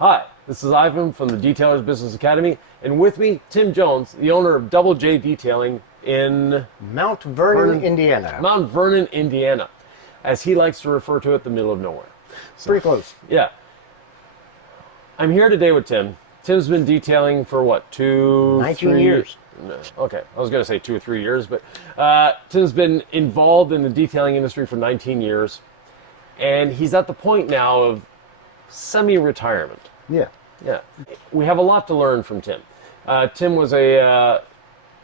Hi, this is Yvan from the Detailers Business Academy, and with me, Tim Jones, the owner of Double J Detailing in Mount Vernon, Indiana. Mount Vernon, Indiana, as he likes to refer to it, the middle of nowhere. So, pretty close. Yeah. I'm here today with Tim. Tim's been detailing for what, 19 years. Okay, I was going to say 2 or 3 years, but Tim's been involved in the detailing industry for 19 years, and he's at the point now of semi-retirement. Yeah. Yeah. We have a lot to learn from Tim. Tim was a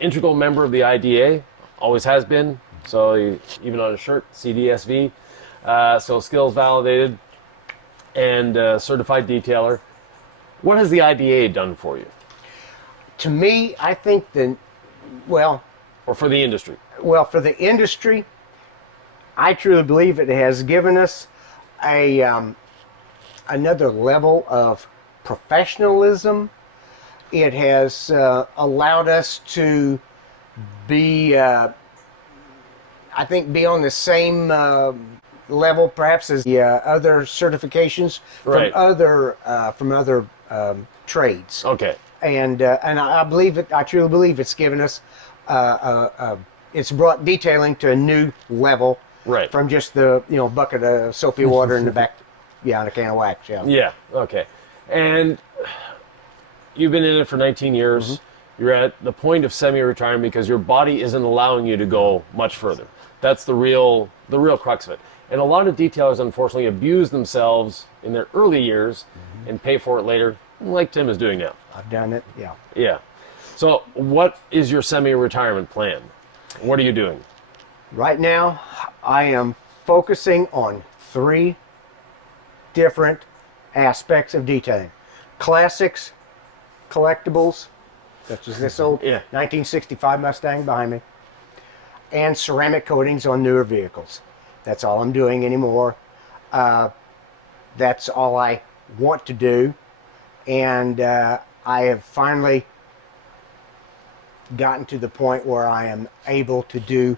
integral member of the IDA, always has been, so even on his shirt, CDSV, so skills validated and certified detailer. What has the IDA done for you? To me, I think or for the industry? Well, for the industry, I truly believe it has given us another level of professionalism. It has allowed us to be, I think, be on the same level, perhaps, as the other certifications Right. from other trades. Okay. And I believe it. I truly believe it's given us, it's brought detailing to a new level. Right. From just the bucket of soapy water in the back, and a can of wax. Yeah. Yeah. Okay. And you've been in it for 19 years. Mm-hmm. You're at the point of semi-retirement because your body isn't allowing you to go much further. That's the real crux of it. And a lot of detailers, unfortunately, abuse themselves in their early years and pay for it later, like Tim is doing now. I've done it. Yeah. Yeah. So what is your semi-retirement plan? What are you doing? Right now, I am focusing on 3 different aspects of detailing. Classics, collectibles, such as this old 1965 Mustang behind me, and ceramic coatings on newer vehicles. That's all I'm doing anymore. That's all I want to do. And I have finally gotten to the point where I am able to do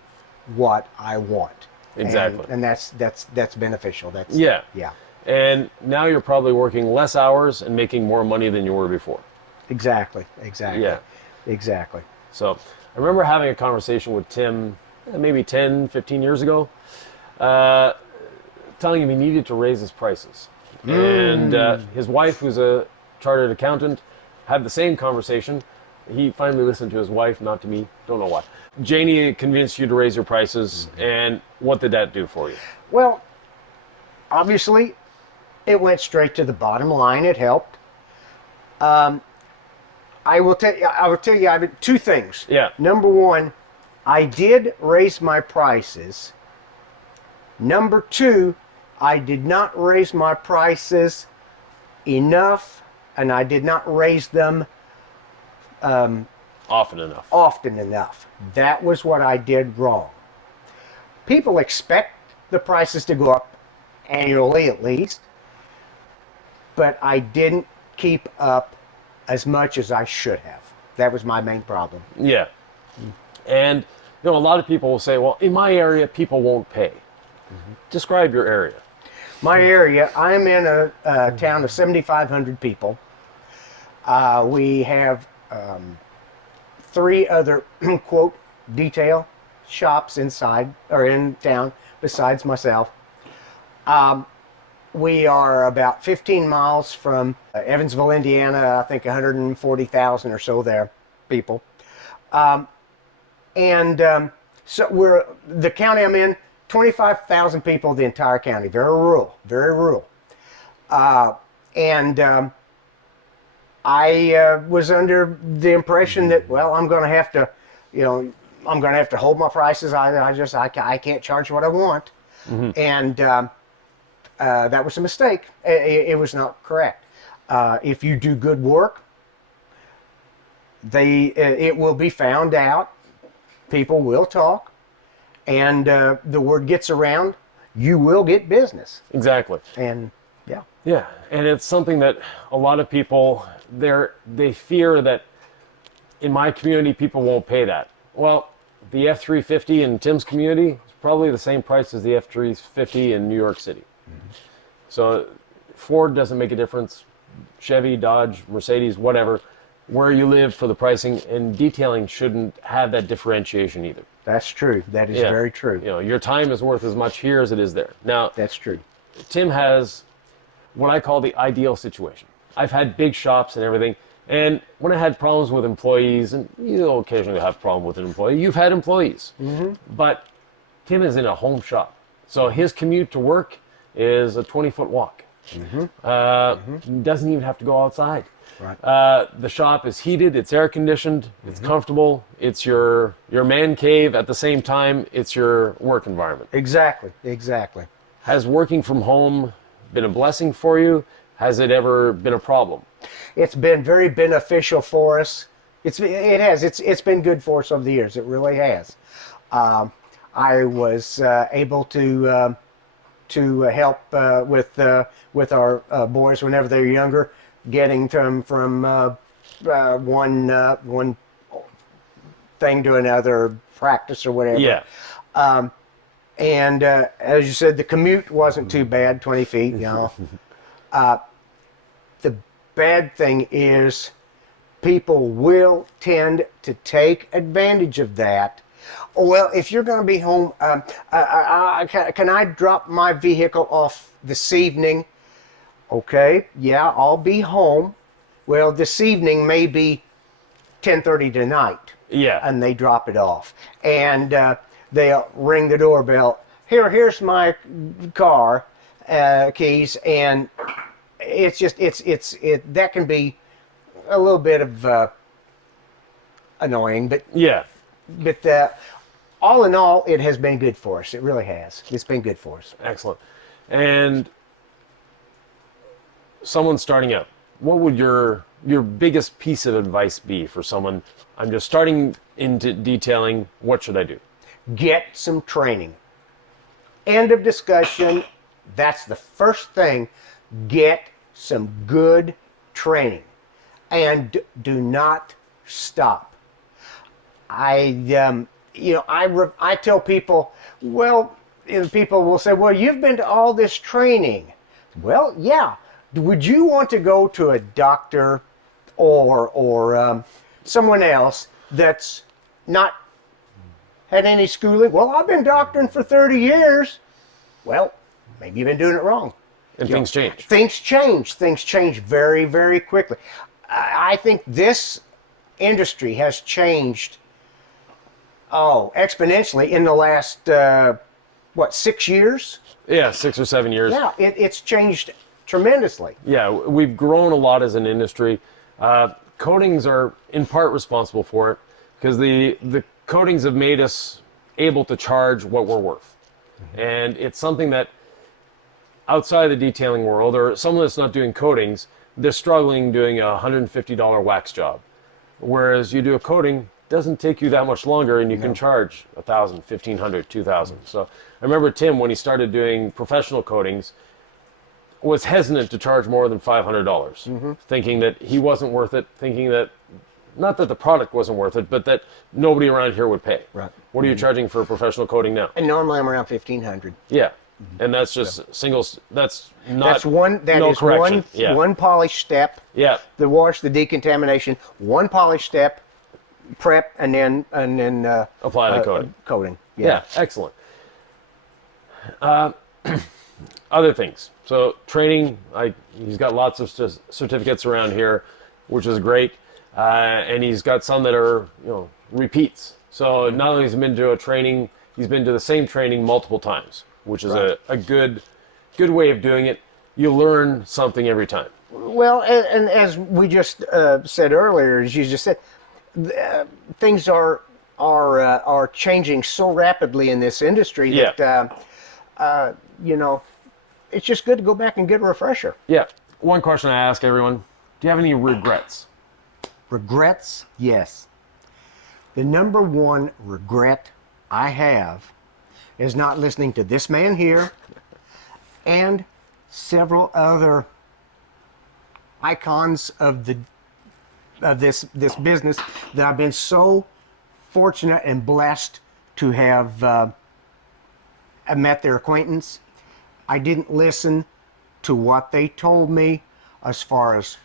what I want. Exactly. And that's beneficial. Yeah. Yeah. And now you're probably working less hours and making more money than you were before. Exactly. Yeah. Exactly. So I remember having a conversation with Tim maybe 10, 15 years ago, telling him he needed to raise his prices. And his wife, who's a chartered accountant, had the same conversation. He finally listened to his wife, not to me. Don't know why. Janie convinced you to raise your prices, and what did that do for you? Well, obviously, it went straight to the bottom line. It helped. I will tell you, I did 2 things. Yeah. Number 1, I did raise my prices. Number 2, I did not raise my prices enough, and I did not raise them often enough. That was what I did wrong. People expect the prices to go up annually at least, but I didn't keep up as much as I should have. That was my main problem. Yeah. And a lot of people will say, well, in my area, people won't pay. Describe your area. My area, I'm in a town of 7,500 people. We have 3 other, quote, detail shops inside or in town besides myself. We are about 15 miles from Evansville, Indiana. I think 140,000 or so there, people. So we're the county I'm in, 25,000 people, the entire county. Very rural, very rural. I was under the impression that, well, I'm going to have to, I'm going to have to hold my prices. I can't charge what I want. And that was a mistake. It was not correct. If you do good work, it will be found out. People will talk, and the word gets around. You will get business. Exactly. And yeah. Yeah, and it's something that a lot of people, they fear that in my community people won't pay that. Well, the F-350 in Tim's community is probably the same price as the F-350 in New York City. So Ford doesn't make a difference. Chevy, Dodge, Mercedes, whatever, where you live for the pricing, and detailing shouldn't have that differentiation either. That's true. That is Yeah. very true. You know, your time is worth as much here as it is there. Now, That's true. Tim has what I call the ideal situation. I've had big shops and everything, and when I had problems with employees, and you'll occasionally have a problem with an employee, you've had employees, but Tim is in a home shop. So his commute to work is a 20-foot walk. Doesn't even have to go outside. Right. The shop is heated, it's air conditioned, it's comfortable, it's your man cave at the same time, it's your work environment. Exactly. Exactly. Has working from home been a blessing for you? Has it ever been a problem? It's been very beneficial for us. It has. It's been good for us over the years. It really has. I was able to help with our boys whenever they were younger, getting them from one thing to another, practice or whatever. Yeah. And as you said, the commute wasn't too bad, 20 feet, you know. The bad thing is people will tend to take advantage of that. Well, if you're going to be home, can I drop my vehicle off this evening? Okay, yeah, I'll be home. Well, this evening may be 10:30 tonight. Yeah. And they drop it off. And they'll ring the doorbell. Here's my car keys, and it's just that can be a little bit of annoying, but Yeah. all in all, it has been good for us. It really has. It's been good for us. Excellent. And someone starting out, what would your biggest piece of advice be for someone? I'm just starting into detailing. What should I do? Get some training. End of discussion. That's the first thing. Get some good training, and do not stop. I tell people, well, people will say, well, you've been to all this training. Well, yeah. Would you want to go to a doctor or someone else that's not had any schooling? Well, I've been doctoring for 30 years. Well, maybe you've been doing it wrong. And things change. Things change. Things change very, very quickly. I think this industry has changed, exponentially in the last, 6 years? Yeah, 6 or 7 years. Yeah, it's changed tremendously. Yeah, we've grown a lot as an industry. Coatings are in part responsible for it because the coatings have made us able to charge what we're worth. And it's something that outside the detailing world, or someone that's not doing coatings, they're struggling doing a $150 wax job. Whereas you do a coating, doesn't take you that much longer, and you can charge $1,000, $1,500, $2,000. So I remember Tim, when he started doing professional coatings, was hesitant to charge more than $500, thinking that he wasn't worth it, thinking that, not that the product wasn't worth it, but that nobody around here would pay. Right. What are you charging for a professional coating now? And normally I'm around 1,500. Yeah. And that's just singles. That's not. That's one. That no is correction. one polish step. Yeah. The wash, the decontamination. One polish step, prep, and then Apply the coating. Coating. Yeah. Excellent. Other things. So training. He's got lots of certificates around here, which is great. And he's got some that are repeats. So not only has he been to a training, he's been to the same training multiple times, which is a good way of doing it. You learn something every time. Well, and as we just said earlier, as you just said, things are changing so rapidly in this industry that it's just good to go back and get a refresher. Yeah. One question I ask everyone: do you have any regrets? Regrets? Yes. The number one regret I have is not listening to this man here and several other icons of this business that I've been so fortunate and blessed to have met their acquaintance. I didn't listen to what they told me as far as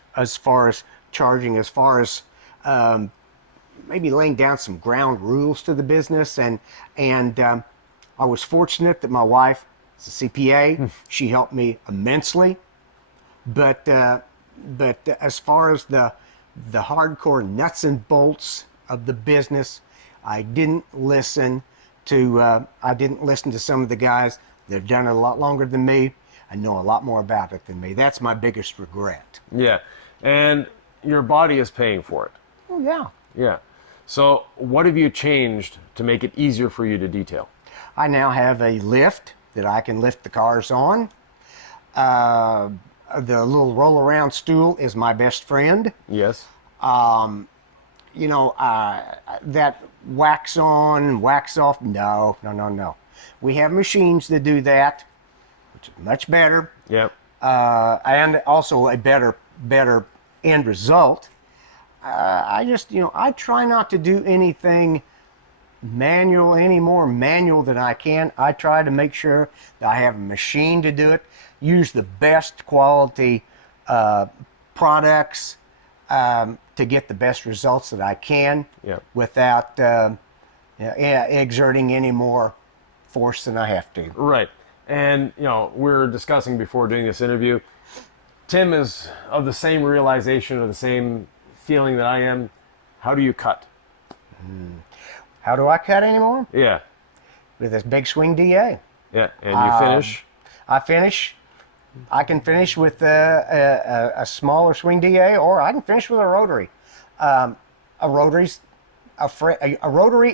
charging, as far as maybe laying down some ground rules to the business. And I was fortunate that my wife is a CPA. She helped me immensely. But as far as the hardcore nuts and bolts of the business, I didn't listen to some of the guys that have done it a lot longer than me and know a lot more about it than me. That's my biggest regret. Yeah. And your body is paying for it. Oh yeah. Yeah. So what have you changed to make it easier for you to detail? I now have a lift that I can lift the cars on. The little roll around stool is my best friend. Yes. You know, that wax on, wax off, no. We have machines that do that, which is much better. Yep. And also a better end result. I try not to do anything any more manual than I can. I try to make sure that I have a machine to do it, use the best quality products to get the best results that I can without exerting any more force than I have to. Right. And, we're discussing before doing this interview, Tim is of the same realization or the same feeling that I am. How do you cut? How do I cut anymore? Yeah. With this big swing DA. Yeah. And you finish? I can finish with a smaller swing DA, or I can finish with a rotary. A rotary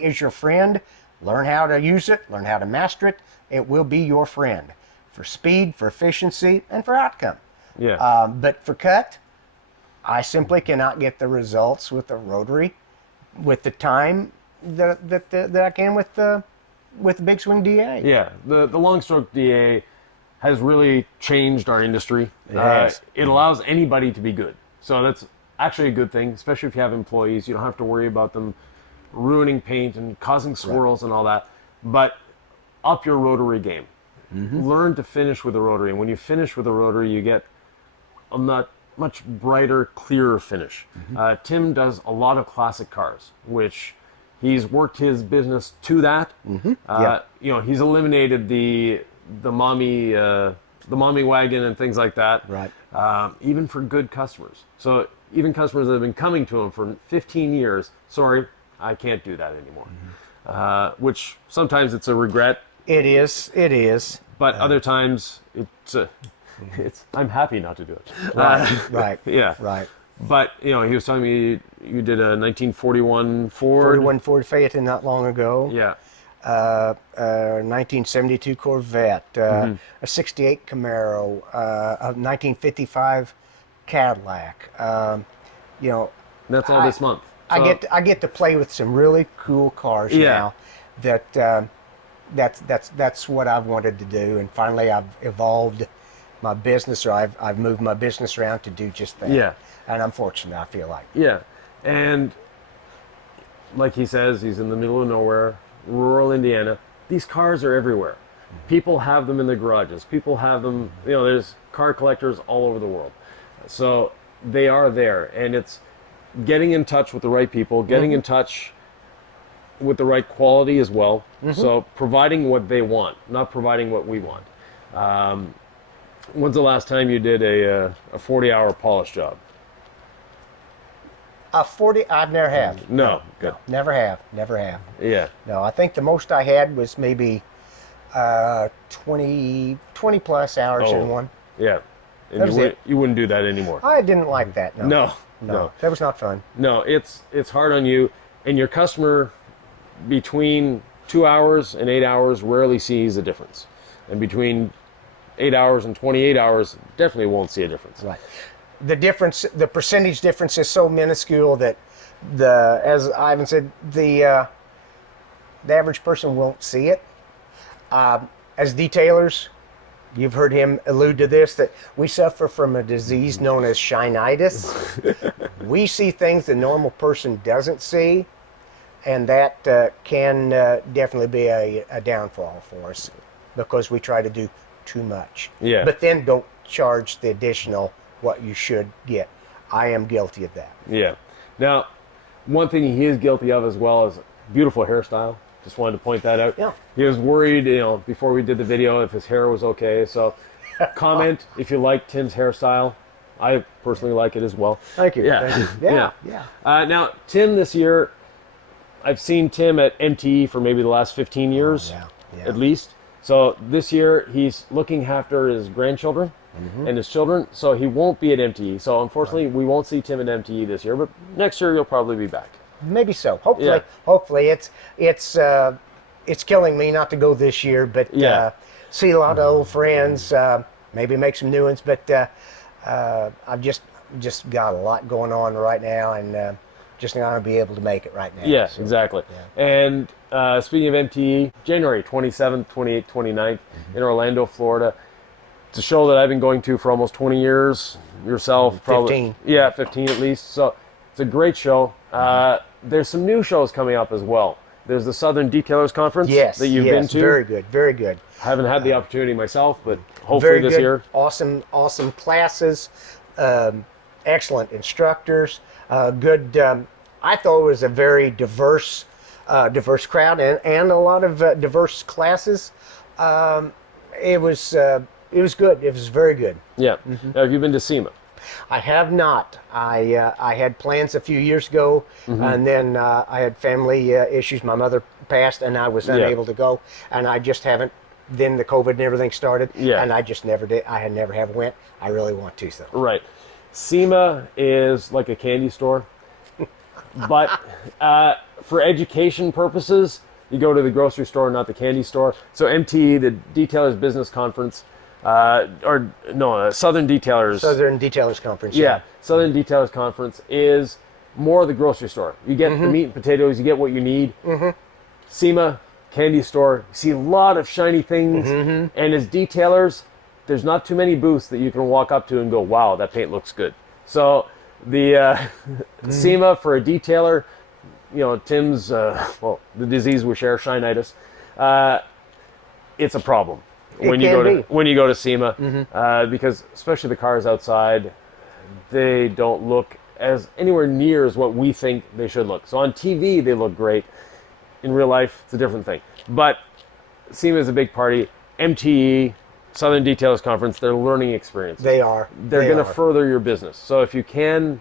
is your friend. Learn how to use it. Learn how to master it. It will be your friend for speed, for efficiency, and for outcome. Yeah. But for cut, I simply cannot get the results with the rotary, with the time that I can with the big swing DA. Yeah. The long stroke DA has really changed our industry. Yes. It allows anybody to be good. So that's actually a good thing, especially if you have employees. You don't have to worry about them ruining paint and causing swirls and all that. But up your rotary game. Learn to finish with a rotary. And when you finish with a rotary, you get a much brighter, clearer finish. Tim does a lot of classic cars, which he's worked his business to that. He's eliminated the mommy wagon and things like that. Right. Even for good customers. So even customers that have been coming to him for 15 years, sorry, I can't do that anymore. Which sometimes it's a regret. It is. But other times it's I'm happy not to do it. Right. Yeah. Right. But he was telling me you did a 1941 Ford. 41 Ford Phaeton not long ago. Yeah. 1972 Corvette, a 68 Camaro, a 1955 Cadillac. That's all this month. So I get to play with some really cool cars now. That's what I've wanted to do, and finally I've evolved my business, or I've moved my business around to do just that. Yeah. And I'm fortunate, I feel like. Yeah. And like he says, he's in the middle of nowhere, rural Indiana. These cars are everywhere. People have them in their garages. People have them, there's car collectors all over the world. So they are there, and it's getting in touch with the right people, getting in touch with the right quality as well. So providing what they want, not providing what we want. When's the last time you did a 40-hour polish job? A 40, I've never have. No. Good. Never have. Yeah. No, I think the most I had was maybe 20 plus hours in one. Yeah. And you wouldn't do that anymore. I didn't like that. No. That was not fun. No, it's hard on you, and your customer between 2 hours and 8 hours rarely sees a difference, and between 8 hours and 28 hours definitely won't see a difference. Right. The percentage difference is so minuscule that as Ivan said, the average person won't see it. As detailers, you've heard him allude to this, that we suffer from a disease known as shinitis. We see things the normal person doesn't see, and that can definitely be a downfall for us because we try to do too much. Yeah. But then don't charge the additional what you should get. I am guilty of that. Yeah. Now, one thing he is guilty of as well is beautiful hairstyle. Just wanted to point that out. Yeah. He was worried, before we did the video if his hair was okay. So comment if you like Tim's hairstyle. I personally like it as well. Thank you. Yeah. Thank you. Yeah. Now, Tim this year, I've seen Tim at MTE for maybe the last 15 years, at least. So this year, he's looking after his grandchildren and his children, so he won't be at MTE. So unfortunately, we won't see Tim at MTE this year, but next year, you'll probably be back. Maybe so. Hopefully, it's killing me not to go this year, but see a lot of old friends, maybe make some new ones. But I've just got a lot going on right now, and just not going to be able to make it right now. Yeah, so, exactly. Yeah. And speaking of MTE, January 27th, 28th, 29th in Orlando, Florida. It's a show that I've been going to for almost 20 years. Yourself, probably 15. Yeah, 15 at least. So it's a great show. There's some new shows coming up as well. There's the Southern Detailers Conference that you've been to. Very good, very good. I haven't had the opportunity myself, but hopefully this year. Awesome classes, excellent instructors, good. I thought it was a very diverse crowd and a lot of diverse classes. It was good. It was very good. Yeah. Now, have you been to SEMA? I have not. I had plans a few years ago, and then I had family issues. My mother passed, and I was unable to go, and I just haven't. Then the COVID and everything started, and I just never did. I had never have went. I really want to, though. Right. SEMA is like a candy store, but for education purposes, you go to the grocery store, not the candy store. So MTE, the Detailers Business Conference, Southern Detailers. Southern Detailers Conference. Yeah, Southern Detailers Conference is more the grocery store. You get the meat and potatoes, you get what you need. SEMA, candy store, you see a lot of shiny things. And as detailers, there's not too many booths that you can walk up to and go, wow, that paint looks good. So the SEMA for a detailer, Tim's, the disease we share, shinitis, it's a problem. When you go to SEMA, because especially the cars outside, they don't look as anywhere near as what we think they should look. So on TV, they look great. In real life, it's a different thing. But SEMA is a big party. MTE, Southern Detailers Conference, they're learning experiences. They are. They're going to further your business. So if you can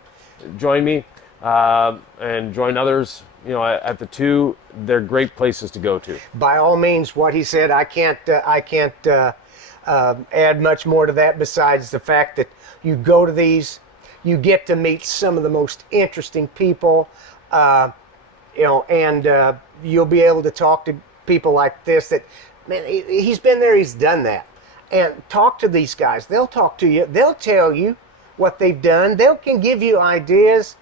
join me and join others, at the two, they're great places to go to. By all means, what he said, I can't add much more to that besides the fact that you go to these, you get to meet some of the most interesting people, and you'll be able to talk to people like this that, man, he's been there, he's done that. And talk to these guys. They'll talk to you. They'll tell you what they've done. They can give you ideas,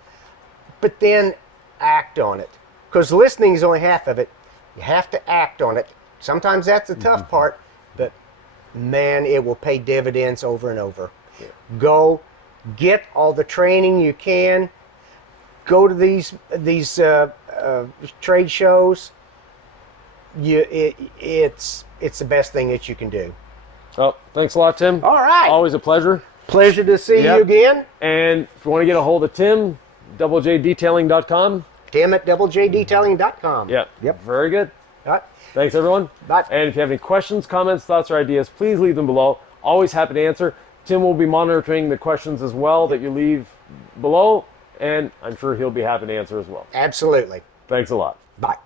but then act on it. Because listening is only half of it. You have to act on it. Sometimes that's the tough part, but man, it will pay dividends over and over. Yeah. Go get all the training you can. Go to these trade shows. It's the best thing that you can do. Oh, thanks a lot, Tim. All right. Always a pleasure. Pleasure to see you again. And if you want to get a hold of Tim, doublejdetailing.com. Tim at doublejdetailing.com. Yeah. Yep. Very good. All right. Thanks, everyone. Bye. And if you have any questions, comments, thoughts, or ideas, please leave them below. Always happy to answer. Tim will be monitoring the questions as well that you leave below, and I'm sure he'll be happy to answer as well. Absolutely. Thanks a lot. Bye.